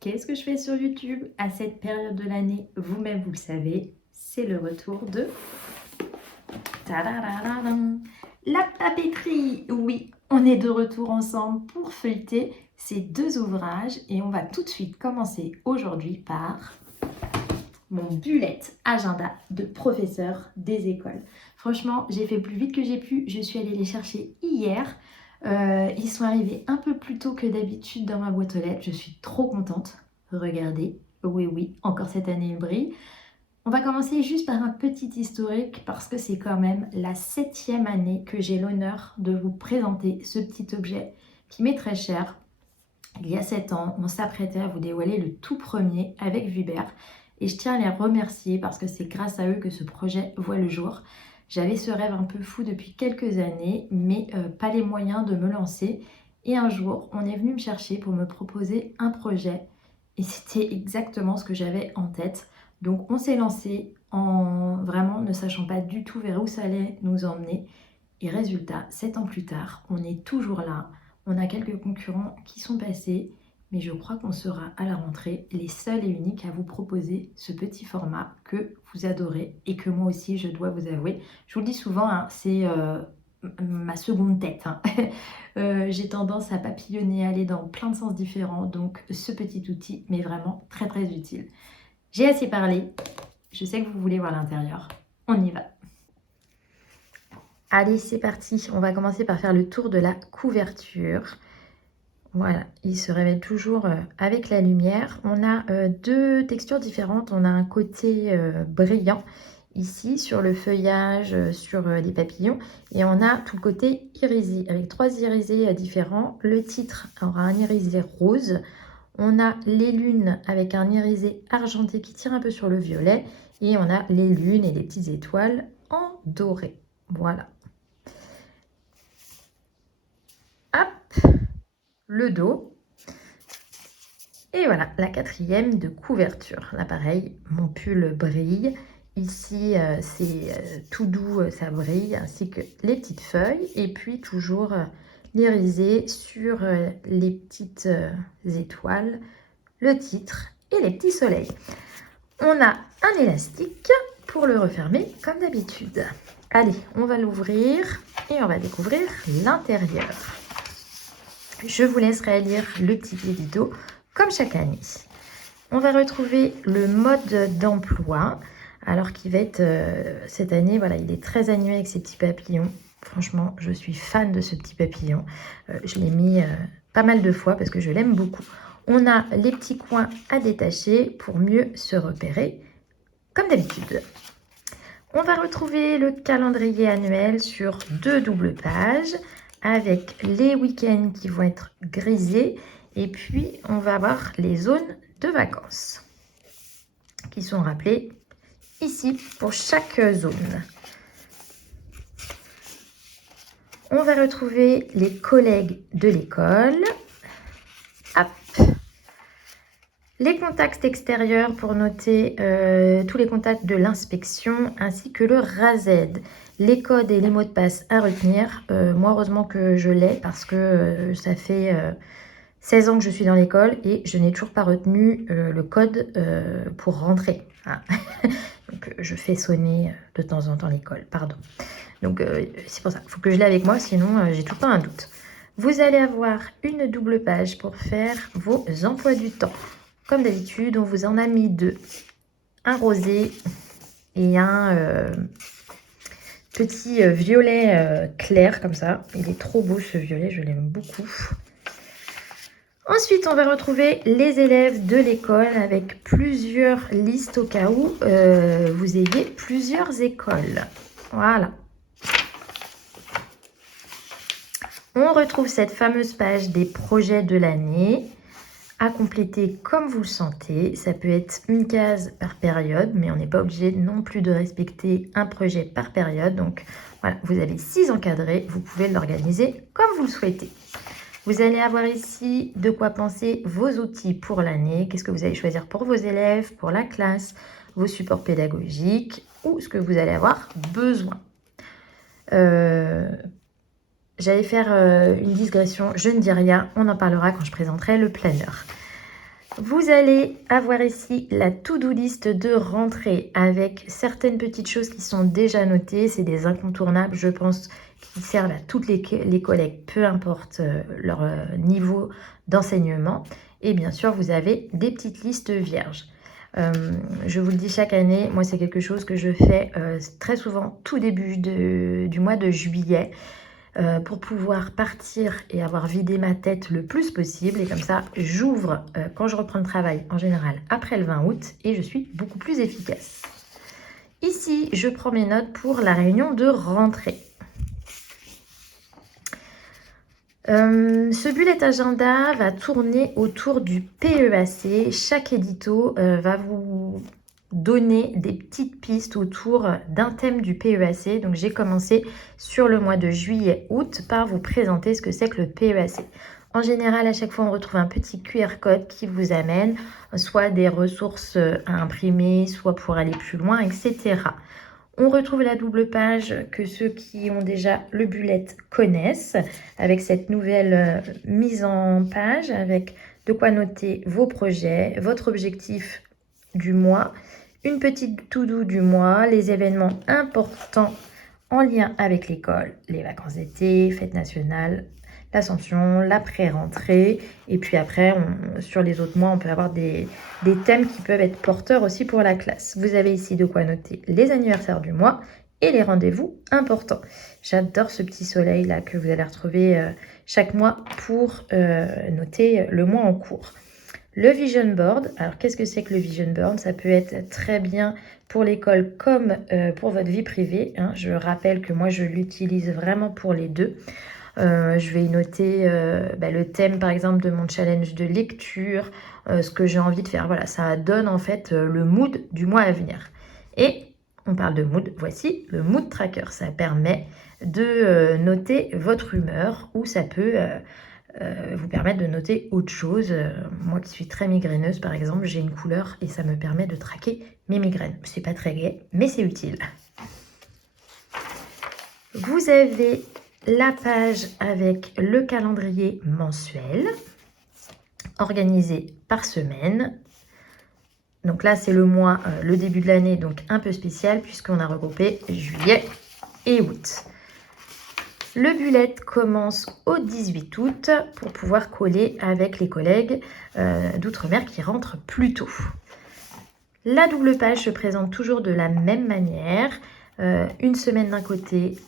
Qu'est-ce que je fais sur YouTube à cette période de l'année? Vous-même, vous le savez, c'est le retour de tadadadadam, la papeterie. Oui, on est de retour ensemble pour feuilleter ces deux ouvrages et on va tout de suite commencer aujourd'hui par mon bullet agenda de professeur des écoles. Franchement, j'ai fait plus vite que j'ai pu. Je suis allée les chercher hier. Ils sont arrivés un peu plus tôt que d'habitude dans ma boîte aux lettres. Je suis trop contente. Regardez. Oui, oui, encore cette année, il brille. On va commencer juste par un petit historique parce que c'est quand même la 7e année que j'ai l'honneur de vous présenter ce petit objet qui m'est très cher. Il y a 7 ans, on s'apprêtait à vous dévoiler le tout premier avec Vibert et je tiens à les remercier parce que c'est grâce à eux que ce projet voit le jour. J'avais ce rêve un peu fou depuis quelques années, mais pas les moyens de me lancer. Et un jour, on est venu me chercher pour me proposer un projet et c'était exactement ce que j'avais en tête. Donc on s'est lancé en vraiment ne sachant pas du tout vers où ça allait nous emmener. Et résultat, 7 ans plus tard, on est toujours là. On a quelques concurrents qui sont passés, mais je crois qu'on sera à la rentrée les seuls et uniques à vous proposer ce petit format que vous adorez et que moi aussi je dois vous avouer. Je vous le dis souvent, hein, c'est ma seconde tête. Hein. J'ai tendance à papillonner, à aller dans plein de sens différents, donc ce petit outil m'est vraiment très très utile. J'ai assez parlé, je sais que vous voulez voir l'intérieur, on y va. Allez, c'est parti. On va commencer par faire le tour de la couverture. Voilà, il se révèle toujours avec la lumière. On a deux textures différentes. On a un côté brillant ici sur le feuillage, sur les papillons. Et on a tout le côté irisé avec 3 irisés différents. Le titre aura un irisé rose. On a les lunes avec un irisé argenté qui tire un peu sur le violet. Et on a les lunes et les petites étoiles en doré. Voilà. Hop, le dos. Et voilà, la 4e de couverture. Là, pareil, mon pull brille. Ici, c'est tout doux, ça brille, ainsi que les petites feuilles. Et puis, toujours l'irisé sur les petites étoiles, le titre et les petits soleils. On a un élastique pour le refermer, comme d'habitude. Allez, on va l'ouvrir et on va découvrir l'intérieur. Je vous laisserai lire le petit édito comme chaque année. On va retrouver le mode d'emploi, alors qu'il va être cette année, voilà, il est très animé avec ses petits papillons. Franchement, je suis fan de ce petit papillon. Je l'ai mis pas mal de fois parce que je l'aime beaucoup. On a les petits coins à détacher pour mieux se repérer, comme d'habitude. On va retrouver le calendrier annuel sur 2 doubles pages avec les week-ends qui vont être grisés et puis on va avoir les zones de vacances qui sont rappelées ici pour chaque zone. On va retrouver les collègues de l'école. Hop. Les contacts extérieurs pour noter tous les contacts de l'inspection ainsi que le RASED. Les codes et les mots de passe à retenir. Moi, heureusement que je l'ai parce que ça fait 16 ans que je suis dans l'école et je n'ai toujours pas retenu le code pour rentrer. Ah. Donc, je fais sonner de temps en temps l'école, pardon. Donc, c'est pour ça, il faut que je l'ai avec moi, sinon j'ai tout le temps un doute. Vous allez avoir une double page pour faire vos emplois du temps. Comme d'habitude, on vous en a mis 2. Un rosé et un petit violet clair comme ça. Il est trop beau ce violet, je l'aime beaucoup. Ensuite, on va retrouver les élèves de l'école avec plusieurs listes au cas où vous ayez plusieurs écoles. Voilà. On retrouve cette fameuse page des projets de l'année à compléter comme vous le sentez. Ça peut être une case par période, mais on n'est pas obligé non plus de respecter un projet par période. Donc voilà, vous avez 6 encadrés, vous pouvez l'organiser comme vous le souhaitez. Vous allez avoir ici de quoi penser vos outils pour l'année. Qu'est-ce que vous allez choisir pour vos élèves, pour la classe, vos supports pédagogiques ou ce que vous allez avoir besoin. J'allais faire une digression, je ne dis rien, on en parlera quand je présenterai le planner. Vous allez avoir ici la to-do list de rentrée avec certaines petites choses qui sont déjà notées. C'est des incontournables, je pense, qui servent à toutes les collègues, peu importe leur niveau d'enseignement. Et bien sûr, vous avez des petites listes vierges. Je vous le dis chaque année, moi c'est quelque chose que je fais très souvent tout début du mois de juillet. Pour pouvoir partir et avoir vidé ma tête le plus possible. Et comme ça, j'ouvre quand je reprends le travail, en général après le 20 août, et je suis beaucoup plus efficace. Ici, je prends mes notes pour la réunion de rentrée. Ce bullet agenda va tourner autour du PEAC. Chaque édito va vous donner des petites pistes autour d'un thème du PEAC. Donc j'ai commencé sur le mois de juillet-août par vous présenter ce que c'est que le PEAC. En général, à chaque fois, on retrouve un petit QR code qui vous amène soit des ressources à imprimer, soit pour aller plus loin, etc. On retrouve la double page que ceux qui ont déjà le bullet connaissent, avec cette nouvelle mise en page, avec de quoi noter vos projets, votre objectif du mois, une petite to-do du mois, les événements importants en lien avec l'école, les vacances d'été, fête nationale, l'Ascension, la pré-rentrée, et puis après, sur les autres mois, on peut avoir des thèmes qui peuvent être porteurs aussi pour la classe. Vous avez ici de quoi noter les anniversaires du mois et les rendez-vous importants. J'adore ce petit soleil là que vous allez retrouver chaque mois pour noter le mois en cours. Le vision board, alors qu'est-ce que c'est que le vision board? Ça peut être très bien pour l'école comme pour votre vie privée, hein. Je rappelle que moi je l'utilise vraiment pour les deux. Je vais y noter le thème par exemple de mon challenge de lecture, ce que j'ai envie de faire. Voilà, ça donne en fait le mood du mois à venir. Et on parle de mood, voici le mood tracker. Ça permet de noter votre humeur, ou ça peut vous permettre de noter autre chose. Moi qui suis très migraineuse par exemple, j'ai une couleur et ça me permet de traquer mes migraines. C'est pas très gai, mais c'est utile. Vous avez la page avec le calendrier mensuel organisé par semaine. Donc là, c'est le mois, le début de l'année, donc un peu spécial puisqu'on a regroupé juillet et août. Le bullet commence au 18 août pour pouvoir coller avec les collègues d'outre-mer qui rentrent plus tôt. La double page se présente toujours de la même manière. Une semaine d'un côté,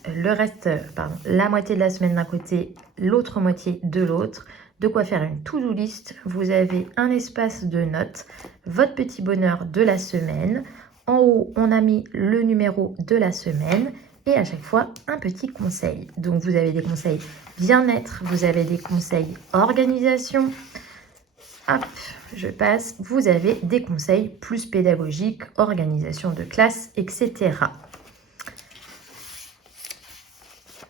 la moitié de la semaine d'un côté, l'autre moitié de l'autre. De quoi faire une to-do list. Vous avez un espace de notes, votre petit bonheur de la semaine. En haut, on a mis le numéro de la semaine et à chaque fois, un petit conseil. Donc, vous avez des conseils bien-être, vous avez des conseils organisation. Hop, je passe. Vous avez des conseils plus pédagogiques, organisation de classe, etc.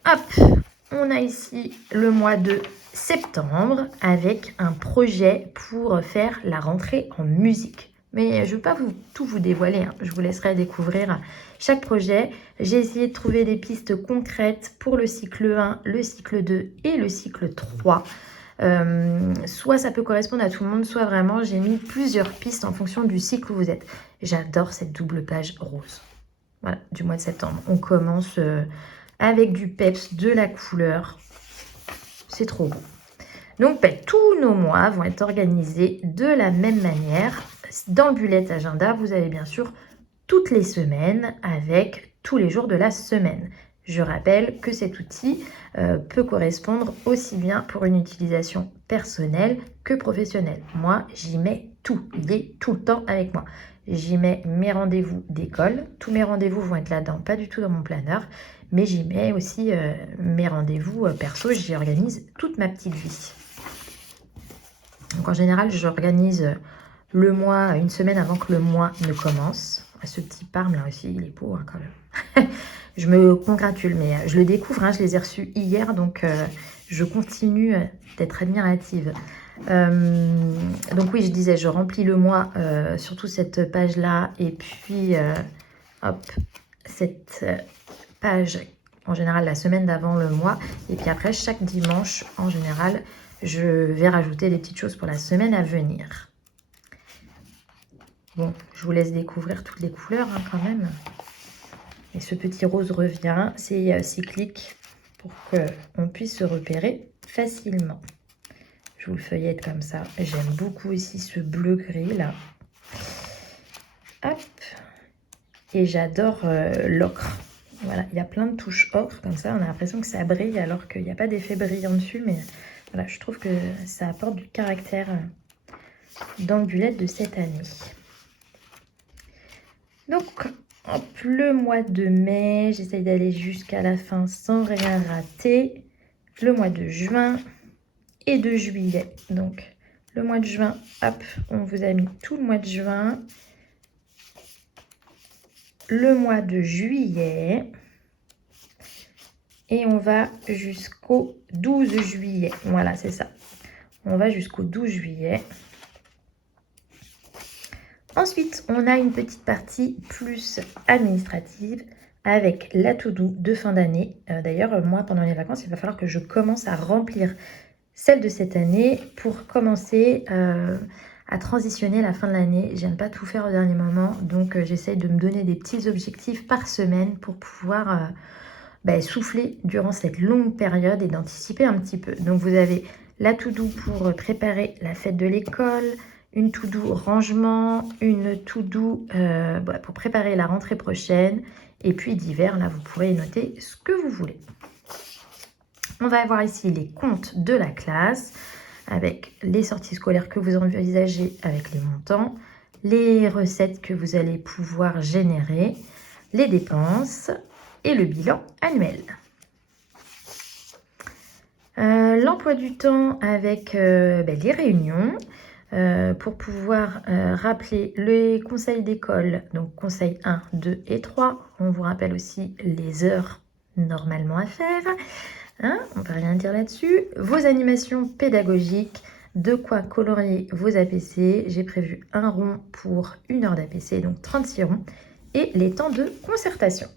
Hop, on a ici le mois de septembre avec un projet pour faire la rentrée en musique. Mais je ne vais pas tout vous dévoiler, hein. Je vous laisserai découvrir chaque projet. J'ai essayé de trouver des pistes concrètes pour le cycle 1, le cycle 2 et le cycle 3. Soit ça peut correspondre à tout le monde, soit vraiment j'ai mis plusieurs pistes en fonction du cycle où vous êtes. J'adore cette double page rose. Voilà, du mois de septembre. On commence avec du peps, de la couleur. C'est trop beau. Donc, tous nos mois vont être organisés de la même manière. Dans le bullet agenda, vous avez bien sûr toutes les semaines avec tous les jours de la semaine. Je rappelle que cet outil peut correspondre aussi bien pour une utilisation personnelle que professionnelle. Moi, j'y mets tout. Il est tout le temps avec moi. J'y mets mes rendez-vous d'école. Tous mes rendez-vous vont être là-dedans, pas du tout dans mon planeur. Mais j'y mets aussi mes rendez-vous perso. J'y organise toute ma petite vie. Donc en général, j'organise le mois une semaine avant que le mois ne commence. Ce petit parme là aussi, il est beau hein, quand même. Je me congratule, mais je le découvre. Hein, je les ai reçus hier, donc je continue d'être admirative. Donc oui, je disais, je remplis le mois, surtout cette page-là. Et puis, hop, cette page, en général, la semaine d'avant le mois. Et puis après, chaque dimanche, en général, je vais rajouter des petites choses pour la semaine à venir. Bon, je vous laisse découvrir toutes les couleurs hein, quand même. Et ce petit rose revient, c'est cyclique pour qu'on puisse se repérer facilement. Je vous le feuillette comme ça. J'aime beaucoup aussi ce bleu gris là. Hop. Et j'adore l'ocre. Voilà, il y a plein de touches ocre comme ça. On a l'impression que ça brille alors qu'il n'y a pas d'effet brillant dessus. Mais voilà, je trouve que ça apporte du caractère dans le bullet de cette année. Donc, hop, le mois de mai, j'essaye d'aller jusqu'à la fin sans rien rater. Le mois de juin et de juillet. Donc, le mois de juin, hop, on vous a mis tout le mois de juin. Le mois de juillet. Et on va jusqu'au 12 juillet. Voilà, c'est ça. On va jusqu'au 12 juillet. Ensuite, on a une petite partie plus administrative avec la to-do de fin d'année. D'ailleurs, moi, pendant les vacances, il va falloir que je commence à remplir celle de cette année pour commencer à transitionner la fin de l'année. J'aime pas tout faire au dernier moment, donc j'essaye de me donner des petits objectifs par semaine pour pouvoir souffler durant cette longue période et d'anticiper un petit peu. Donc vous avez la to-do pour préparer la fête de l'école, une to-do rangement, une to-do pour préparer la rentrée prochaine, et puis d'hiver, là vous pourrez noter ce que vous voulez. On va avoir ici les comptes de la classe, avec les sorties scolaires que vous envisagez avec les montants, les recettes que vous allez pouvoir générer, les dépenses et le bilan annuel. L'emploi du temps avec les réunions pour pouvoir rappeler les conseils d'école, donc conseils 1, 2 et 3. On vous rappelle aussi les heures normalement à faire. Hein, on ne peut rien dire là-dessus. Vos animations pédagogiques, de quoi colorier vos APC. J'ai prévu un rond pour 1 heure d'APC, donc 36 ronds. Et les temps de concertation.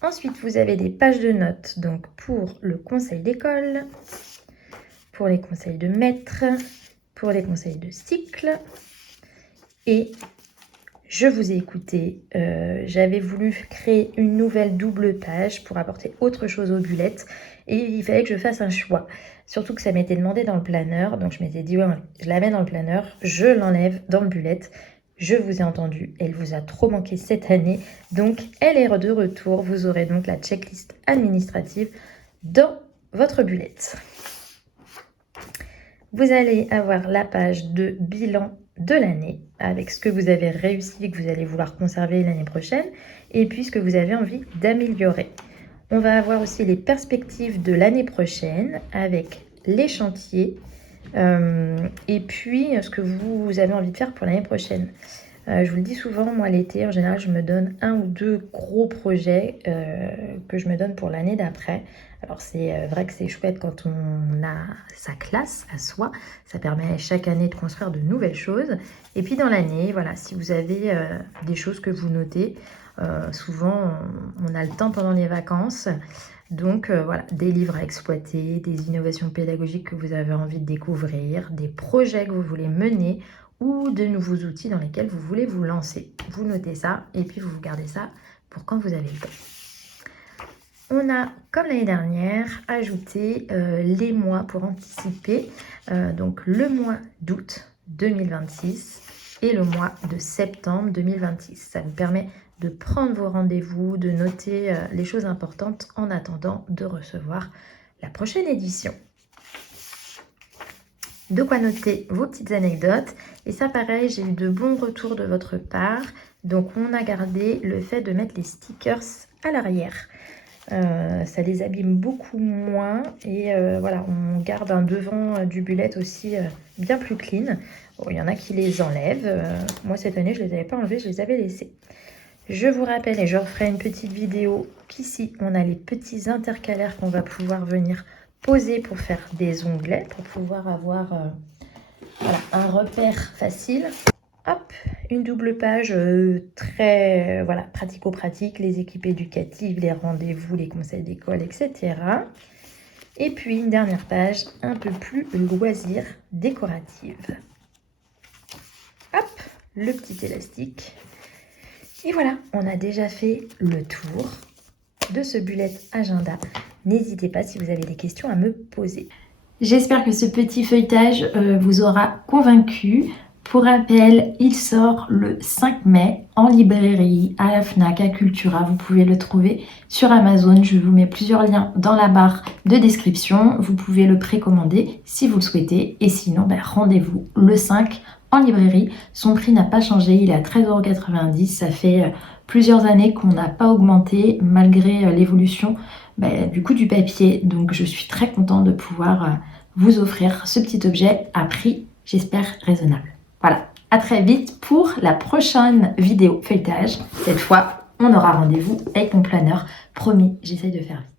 Ensuite, vous avez des pages de notes donc pour le conseil d'école, pour les conseils de maître, pour les conseils de cycle. Et je vous ai écouté, j'avais voulu créer une nouvelle double page pour apporter autre chose aux bullettes. Et il fallait que je fasse un choix. Surtout que ça m'était demandé dans le planeur. Donc je m'étais dit, ouais, je la mets dans le planeur, je l'enlève dans le bullet. Je vous ai entendu, elle vous a trop manqué cette année, donc elle est de retour. Vous aurez donc la checklist administrative dans votre bullet. Vous allez avoir la page de bilan de l'année avec ce que vous avez réussi et que vous allez vouloir conserver l'année prochaine et puis ce que vous avez envie d'améliorer. On va avoir aussi les perspectives de l'année prochaine avec les chantiers, et puis ce que vous avez envie de faire pour l'année prochaine. Je vous le dis souvent, moi l'été en général je me donne 1 ou 2 gros projets que je me donne pour l'année d'après. Alors c'est vrai que c'est chouette quand on a sa classe à soi, ça permet chaque année de construire de nouvelles choses. Et puis dans l'année, voilà, si vous avez des choses que vous notez, souvent on a le temps pendant les vacances. Donc voilà, des livres à exploiter, des innovations pédagogiques que vous avez envie de découvrir, des projets que vous voulez mener ou de nouveaux outils dans lesquels vous voulez vous lancer. Vous notez ça et puis vous gardez ça pour quand vous avez le temps. On a, comme l'année dernière, ajouté les mois pour anticiper. Donc le mois d'août 2026 et le mois de septembre 2026. Ça vous permet de prendre vos rendez-vous, de noter les choses importantes en attendant de recevoir la prochaine édition. De quoi noter vos petites anecdotes. Et ça, pareil, j'ai eu de bons retours de votre part. Donc, on a gardé le fait de mettre les stickers à l'arrière. Ça les abîme beaucoup moins. Et voilà, on garde un devant du bullet aussi bien plus clean. Bon, il y en a qui les enlèvent. Moi, cette année, je ne les avais pas enlevés, je les avais laissés. Je vous rappelle, et je referai une petite vidéo, qu'ici, on a les petits intercalaires qu'on va pouvoir venir poser pour faire des onglets, pour pouvoir avoir voilà, un repère facile. Hop, une double page très voilà, pratico-pratique, les équipes éducatives, les rendez-vous, les conseils d'école, etc. Et puis une dernière page un peu plus loisir décorative. hop, le petit élastique. Et voilà, on a déjà fait le tour de ce bullet agenda. N'hésitez pas si vous avez des questions à me poser. J'espère que ce petit feuilletage vous aura convaincu. Pour rappel, il sort le 5 mai en librairie, à la Fnac, à Cultura. Vous pouvez le trouver sur Amazon. Je vous mets plusieurs liens dans la barre de description. Vous pouvez le précommander si vous le souhaitez. Et sinon, rendez-vous le 5 en librairie. Son prix n'a pas changé, il est à 13,90 €. Ça fait plusieurs années qu'on n'a pas augmenté malgré l'évolution du coût du papier. Donc je suis très contente de pouvoir vous offrir ce petit objet à prix, j'espère, raisonnable. Voilà, à très vite pour la prochaine vidéo feuilletage. Cette fois, on aura rendez-vous avec mon planeur. Promis, j'essaye de faire vite.